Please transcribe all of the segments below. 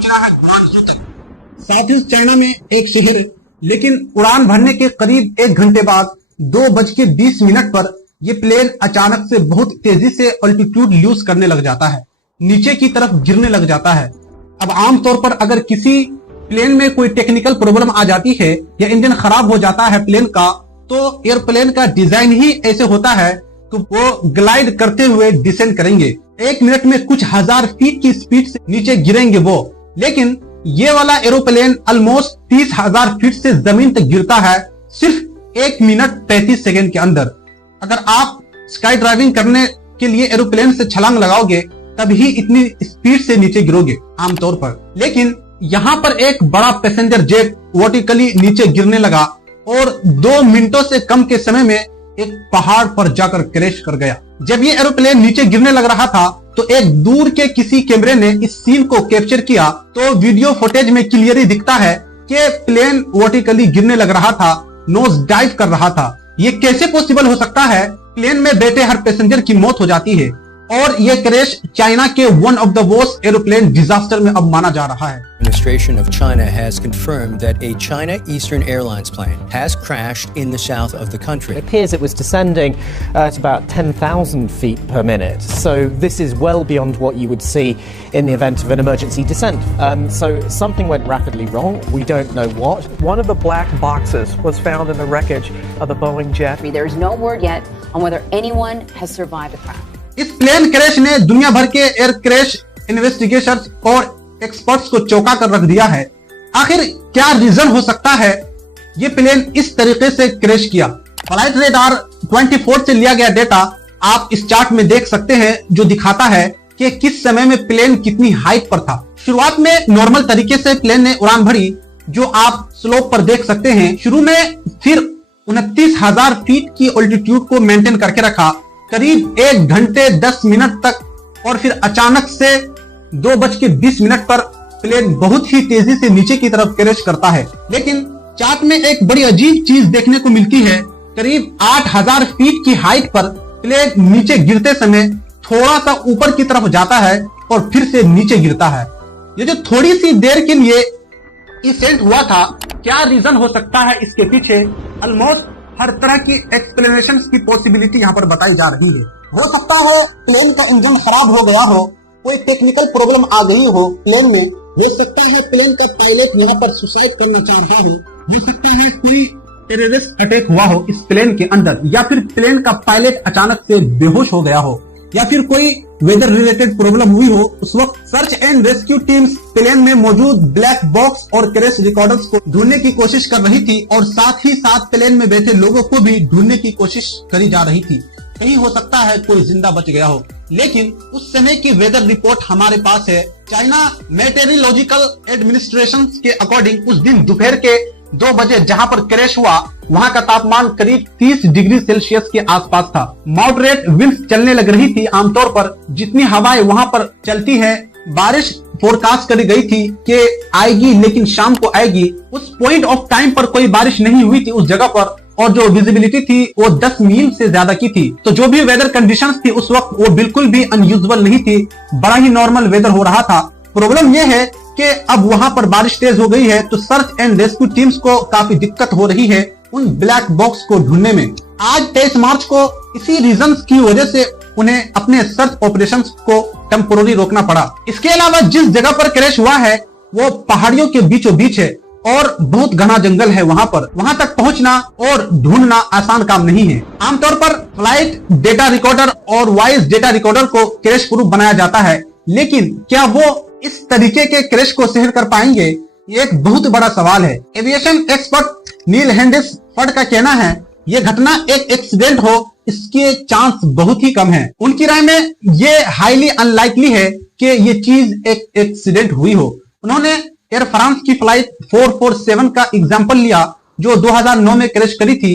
पहुंचना है ग्वांगझू तक। साथ ही चाइना में एक शहर, लेकिन उड़ान भरने के करीब 1 घंटे बाद 2:20 पर यह प्लेन अचानक से बहुत तेजी से अल्टीट्यूड लूज करने लग जाता है, नीचे की तरफ गिरने लग जाता है। अब आमतौर पर अगर किसी प्लेन में कोई टेक्निकल प्रॉब्लम आ जाती है या इंजन खराब हो जाता है प्लेन का, तो एयरप्लेन का डिजाइन ही ऐसे होता है तो वो ग्लाइड करते हुए डिसेंड करेंगे। 1 मिनट में कुछ हजार फीट की स्पीड से नीचे गिरेंगे वो, लेकिन ये वाला एरोप्लेन ऑलमोस्ट 30,000 फीट से जमीन तक गिरता है सिर्फ 1 मिनट 35 सेकेंड के अंदर। अगर आप स्काई ड्राइविंग करने के लिए एरोप्लेन से छलांग लगाओगे तभी इतनी स्पीड से नीचे गिरोगे आमतौर पर। लेकिन यहाँ पर एक बड़ा पैसेंजर जेट वर्टिकली नीचे गिरने लगा और 2 मिनटों से कम के समय में एक पहाड़ पर जाकर क्रैश कर गया। जब ये एरोप्लेन नीचे गिरने लग रहा था तो एक दूर के किसी कैमरे ने इस सीन को कैप्चर किया, तो वीडियो फुटेज में क्लियरली दिखता है कि प्लेन वर्टिकली गिरने लग रहा था, नोज डाइव कर रहा था। ये कैसे पॉसिबल हो सकता है? प्लेन में बैठे हर पैसेंजर की मौत हो जाती है और ये क्रैश चाइना के one of the worst aeroplane disaster में अब माना जा रहा है। Administration of China has confirmed that a China Eastern Airlines plane has crashed in the south of the country. It appears it was descending at about 10,000 feet per minute. So this is well beyond what you would see in the event of an emergency descent. So something went rapidly wrong. We don't know what. One of the black boxes was found in the wreckage of the Boeing jet. There is no word yet on whether anyone has survived the crash. इस plane crash ने दुनिया भर के air crash investigations और experts को चौंका कर रख दिया है। आखिर क्या रीजन हो सकता है ये प्लेन इस तरीके से क्रैश किया? फ्लाइट रेडार 24 से लिया गया डेटा आप इस चार्ट में देख सकते हैं, जो दिखाता है कि किस समय में प्लेन कितनी हाइट पर था। शुरुआत में नॉर्मल तरीके से प्लेन ने उड़ान भरी, जो आप स्लोप पर देख सकते हैं शुरू में, फिर 29,000 फीट की ऑल्टीट्यूड को मेंटेन करके रखा करीब 1 घंटे 10 मिनट तक, और फिर अचानक से 2:20 पर प्लेन बहुत ही तेजी से नीचे की तरफ क्रैश करता है। लेकिन चार्ट में एक बड़ी अजीब चीज देखने को मिलती है। करीब 8,000 फीट की हाइट पर प्लेन नीचे गिरते समय थोड़ा सा ऊपर की तरफ जाता है और फिर से नीचे गिरता है। ये जो थोड़ी सी देर के लिए इवेंट हुआ था, क्या रीजन हो सकता है इसके पीछे? ऑलमोस्ट हर तरह की एक्सप्लेनेशन की पॉसिबिलिटी यहाँ पर बताई जा रही है। हो सकता है प्लेन का इंजन खराब हो गया हो, कोई टेक्निकल प्रॉब्लम आ गई हो प्लेन में, हो सकता है प्लेन का पायलट यहाँ पर सुसाइड करना चाह रहा हो सकता है कोई टेररिस्ट अटैक हुआ हो इस प्लेन के अंदर, या फिर प्लेन का पायलट अचानक से बेहोश हो गया हो, या फिर कोई वेदर रिलेटेड प्रॉब्लम हुई हो। उस वक्त search and rescue teams plane में मौजूद ब्लैक बॉक्स और क्रैश रिकॉर्डर्स को ढूंढने की कोशिश कर रही थी, और साथ ही साथ प्लेन में बैठे लोगों को भी ढूंढने की कोशिश करी जा रही थी। कहीं हो सकता है कोई जिंदा बच गया हो। लेकिन उस समय की वेदर रिपोर्ट हमारे पास है। चाइना मेटेरियोलॉजिकल एडमिनिस्ट्रेशन के अकॉर्डिंग उस दिन दोपहर के 2 बजे जहां पर क्रैश हुआ, वहां का तापमान करीब 30 डिग्री सेल्सियस के आसपास था। मॉडरेट विंड्स चलने लग रही थी। आमतौर पर जितनी हवाएं वहां पर चलती है, बारिश फोरकास्ट करी गई थी कि आएगी, लेकिन शाम को आएगी। उस पॉइंट ऑफ टाइम पर कोई बारिश नहीं हुई थी उस जगह पर, और जो विजिबिलिटी थी वो 10 मील से ज्यादा की थी। तो जो भी वेदर कंडीशंस थी उस वक्त वो बिल्कुल भी अनयूजुअल नहीं थी, बड़ा ही नॉर्मल वेदर हो रहा था। प्रॉब्लम यह है कि अब वहां पर बारिश तेज हो गई है, तो सर्च एंड रेस्क्यू टीम्स को काफी दिक्कत हो रही है उन ब्लैक बॉक्स को ढूंढने में। आज 23 मार्च को इसी रीजंस की वजह से उन्हें अपने सर्च ऑपरेशंस को टेम्पोररी रोकना पड़ा। इसके अलावा जिस जगह पर क्रैश हुआ है वो पहाड़ियों के बीचों बीच है और बहुत घना जंगल है वहां पर। वहां तक पहुंचना और ढूंढना आसान काम नहीं है। आमतौर पर फ्लाइट डेटा रिकॉर्डर और वॉइस डेटा रिकॉर्डर को क्रैश प्रूफ बनाया जाता है, लेकिन क्या वो इस तरीके के क्रैश को सहन कर पाएंगे? ये एक बहुत बड़ा सवाल है। एविएशन एक्सपर्ट नील हेंडिसफर्ड का कहना है ये घटना एक एक्सीडेंट हो, इसके चांस बहुत ही कम है। उनकी राय में ये हाईली अनलाइकली है कि ये चीज एक एक्सीडेंट हुई हो। उन्होंने एयर फ्रांस की फ्लाइट 447 का एग्जाम्पल लिया जो 2009 में क्रैश करी थी।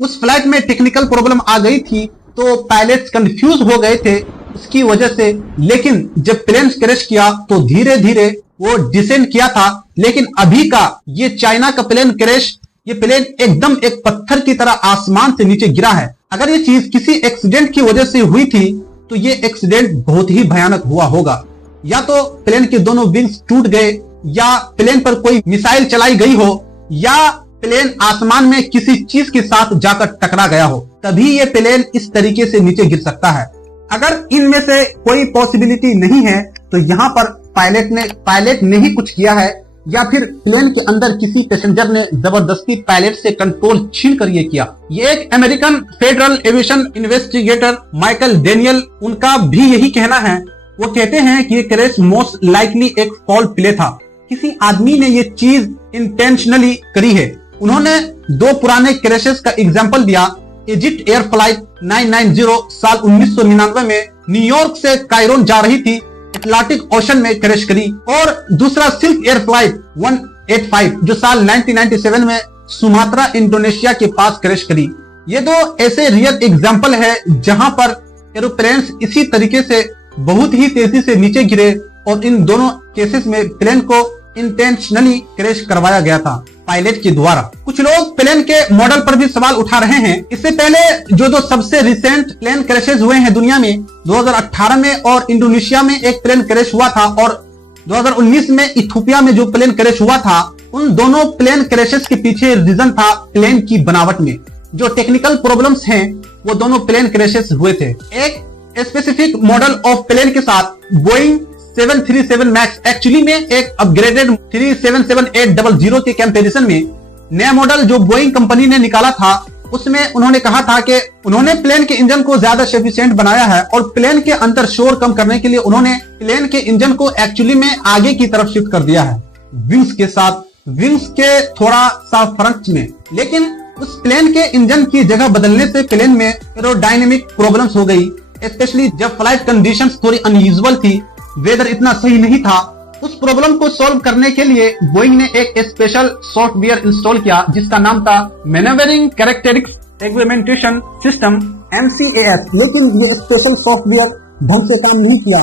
उस फ्लाइट में टेक्निकल प्रॉब्लम आ गई थी, तो पायलट्स कंफ्यूज हो गए थे उसकी वजह से। लेकिन जब प्लेन क्रैश किया तो धीरे धीरे वो डिसेंड किया था। लेकिन अभी का ये चाइना का प्लेन क्रैश, ये प्लेन एकदम एक पत्थर की तरह आसमान से नीचे गिरा है। अगर ये चीज किसी एक्सीडेंट की वजह से हुई थी तो ये एक्सीडेंट बहुत ही भयानक हुआ होगा। या तो प्लेन के दोनों विंग्स टूट गए, या प्लेन पर कोई मिसाइल चलाई गई हो, या प्लेन आसमान में किसी चीज के साथ जाकर टकरा गया हो, तभी ये प्लेन इस तरीके से नीचे गिर सकता है। अगर इनमें से कोई पॉसिबिलिटी नहीं है तो यहाँ पर पायलट ने ही कुछ किया है, या फिर प्लेन के अंदर किसी पैसेंजर ने जबरदस्ती पायलट से कंट्रोल छीन कर ये किया। ये एक American federal aviation investigator Michael Daniel, उनका भी यही कहना है। वो कहते हैं कि ये क्रैश मोस्ट लाइकली एक फॉल प्ले था, किसी आदमी ने ये चीज इंटेंशनली करी है। उन्होंने दो पुराने क्रैशेस का एग्जांपल दिया। इजिप्ट एयर फ्लाइट 990 साल 1999 में न्यूयॉर्क से कायरोन जा रही थी, अटलांटिक ओशन में क्रैश करी, और दूसरा सिल्क एयर फ्लाइट 185 जो साल 1997 में सुमात्रा इंडोनेशिया के पास क्रैश करी। ये दो ऐसे रियल एग्जांपल है जहां पर एरोप्लेन्स इसी तरीके से बहुत ही तेजी से नीचे गिरे, और इन दोनों केसेस में प्लेन को इंटेंशनली क्रैश करवाया गया था पायलट के द्वारा। कुछ लोग प्लेन के मॉडल पर भी सवाल उठा रहे हैं। इससे पहले जो सबसे रिसेंट प्लेन क्रैशेस हुए हैं दुनिया में, 2018 में और इंडोनेशिया में एक प्लेन क्रैश हुआ था, और 2019 में इथियोपिया में जो प्लेन क्रैश हुआ था, उन दोनों प्लेन क्रैशेस के पीछे रीजन था प्लेन की बनावट में जो टेक्निकल प्रॉब्लम्स हैं, वो दोनों प्लेन क्रैशेस हुए थे। एक स्पेसिफिक मॉडल ऑफ प्लेन के साथ बोइंग 737 मैक्स एक्चुअली में एक अपग्रेडेड 777-800 के कंपैरिजन में नया मॉडल जो बोइंग कंपनी ने निकाला था, उसमें उन्होंने कहा था कि उन्होंने प्लेन के इंजन को ज्यादा एफिशिएंट बनाया है, और प्लेन के अंदर शोर कम करने के लिए उन्होंने प्लेन के इंजन को एक्चुअली में आगे की तरफ शिफ्ट कर दिया है विंग्स के साथ, विंग्स के थोड़ा सा फ्रंट में। लेकिन उस प्लेन के इंजन की जगह बदलने से प्लेन में एरोडायनेमिक प्रॉब्लम्स हो गई, स्पेशली जब फ्लाइट कंडीशंस थोड़ी अनयूजुअल थी, वेदर इतना सही नहीं था। उस प्रॉब्लम को सॉल्व करने के लिए बोइंग ने एक स्पेशल सॉफ्टवेयर इंस्टॉल किया जिसका नाम था मैनेवरिंग कैरेक्टरिस्टिक्स एग्रीमेंटेशन सिस्टम MCAS। लेकिन ये स्पेशल सॉफ्टवेयर ढंग से काम नहीं किया।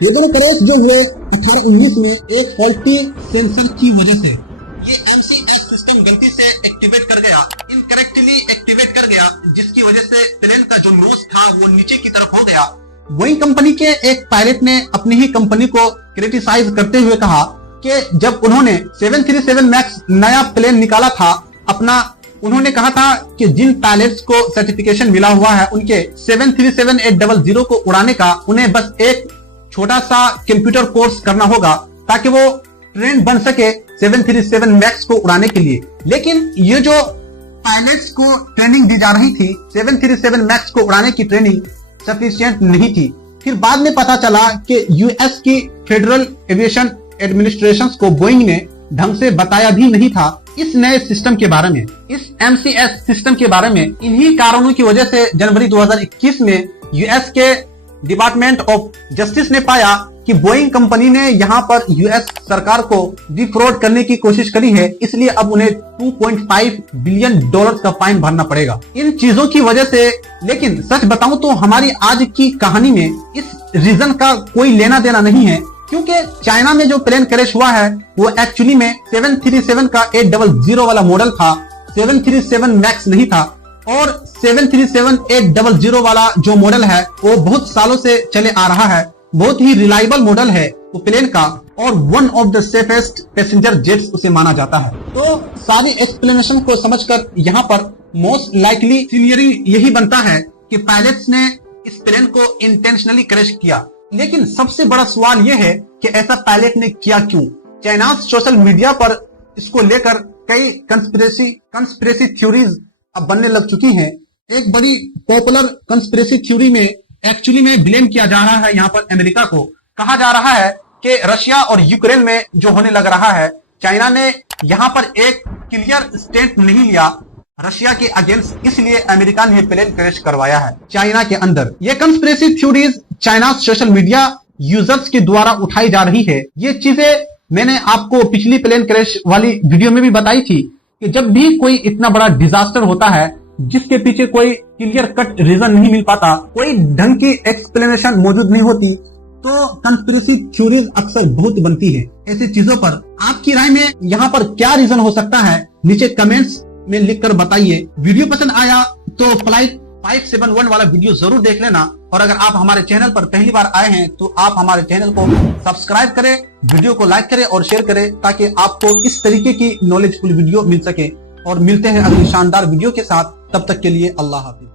ये दोनों क्रैश जो हुए 18-19 में एक फॉल्टी सेंसर की वजह से ये MCAS सिस्टम गलती से एक्टिवेट कर गया, इनकरेक्टली एक्टिवेट कर गया, जिसकी वजह से प्लेन का जो नोज था वो नीचे की तरफ हो गया। बोइंग कंपनी के एक पायलट ने अपनी ही कंपनी को क्रिटिसाइज करते हुए कहा कि जब उन्होंने 737 मैक्स नया प्लेन निकाला था अपना, उन्होंने कहा था कि जिन पायलट्स को सर्टिफिकेशन मिला हुआ है उनके 737-800 को उड़ाने का, उन्हें बस एक छोटा सा कंप्यूटर कोर्स करना होगा ताकि वो ट्रेंड बन सके 737 मैक्स को उड़ाने के लिए। लेकिन ये जो पायलट्स को ट्रेनिंग दी जा रही थी 737 मैक्स को उड़ाने की ट्रेनिंग सफिशिएंट नहीं थी। फिर बाद में पता चला कि यूएस की फेडरल एविएशन एडमिनिस्ट्रेशन को बोइंग ने ढंग से बताया भी नहीं था इस नए सिस्टम के बारे में, इस MCAS सिस्टम के बारे में। इन्हीं कारणों की वजह से जनवरी 2021 में यूएस के डिपार्टमेंट ऑफ जस्टिस ने पाया कि बोइंग कंपनी ने यहाँ पर यूएस सरकार को डिफ्रॉड करने की कोशिश करी है, इसलिए अब उन्हें $2.5 बिलियन का फाइन भरना पड़ेगा इन चीजों की वजह से। लेकिन सच बताऊं तो हमारी आज की कहानी में इस रीजन का कोई लेना देना नहीं है, क्योंकि चाइना में जो प्लेन क्रैश हुआ है वो एक्चुअली में 737 का 800 वाला मॉडल था, 737 मैक्स नहीं था। और 737-800 वाला जो मॉडल है वो बहुत सालों से चले आ रहा है, बहुत ही रिलायबल मॉडल है वो प्लेन का, और one of the safest passenger jets उसे माना जाता है। तो सारी एक्सप्लेनेशन को समझकर यहाँ पर मोस्ट लाइकली सीनियरिंग यही बनता है कि पायलट्स ने इस प्लेन को इंटेंशनली क्रैश किया। लेकिन सबसे बड़ा सवाल यह है कि ऐसा पायलट ने किया क्यों? चाइना सोशल मीडिया पर इसको लेकर कई कंस्पिरेसी थ्योरीज अब बनने लग चुकी हैं। एक बड़ी पॉपुलर कंस्पिरेसी थ्योरी में एक्चुअली में ब्लेम किया जा रहा है यहाँ पर अमेरिका को। कहा जा रहा है कि रशिया और यूक्रेन में जो होने लग रहा है, चाइना ने यहाँ पर एक क्लियर स्टैंड नहीं लिया रशिया के अगेंस्ट, इसलिए अमेरिका ने प्लेन क्रैश करवाया है चाइना के अंदर। ये conspiracy theories China social media users के द्वारा उठाई जा रही है। ये चीजें मैंने आपको पिछली प्लेन क्रैश वाली वीडियो में भी बताई थी कि जब भी कोई इतना बड़ा डिजास्टर होता है जिसके पीछे कोई क्लियर कट रीजन नहीं मिल पाता, कोई ढंग की एक्सप्लेनेशन मौजूद नहीं होती, तो कंस्पिरेसी थ्योरीज अक्सर बहुत बनती है ऐसी चीजों पर। आपकी राय में यहाँ पर क्या रीजन हो सकता है, नीचे कमेंट्स में लिखकर बताइए। वीडियो पसंद आया तो फ्लाइट 571 वाला वीडियो जरूर देख लेना, और अगर आप हमारे चैनल पर पहली बार आए हैं तो आप हमारे चैनल को सब्सक्राइब करें, वीडियो को लाइक करें और शेयर करें ताकि आपको इस तरीके की नॉलेजफुल वीडियो मिल सके। और मिलते हैं अगली शानदार वीडियो के साथ, तब तक के लिए अल्लाह हाफिज।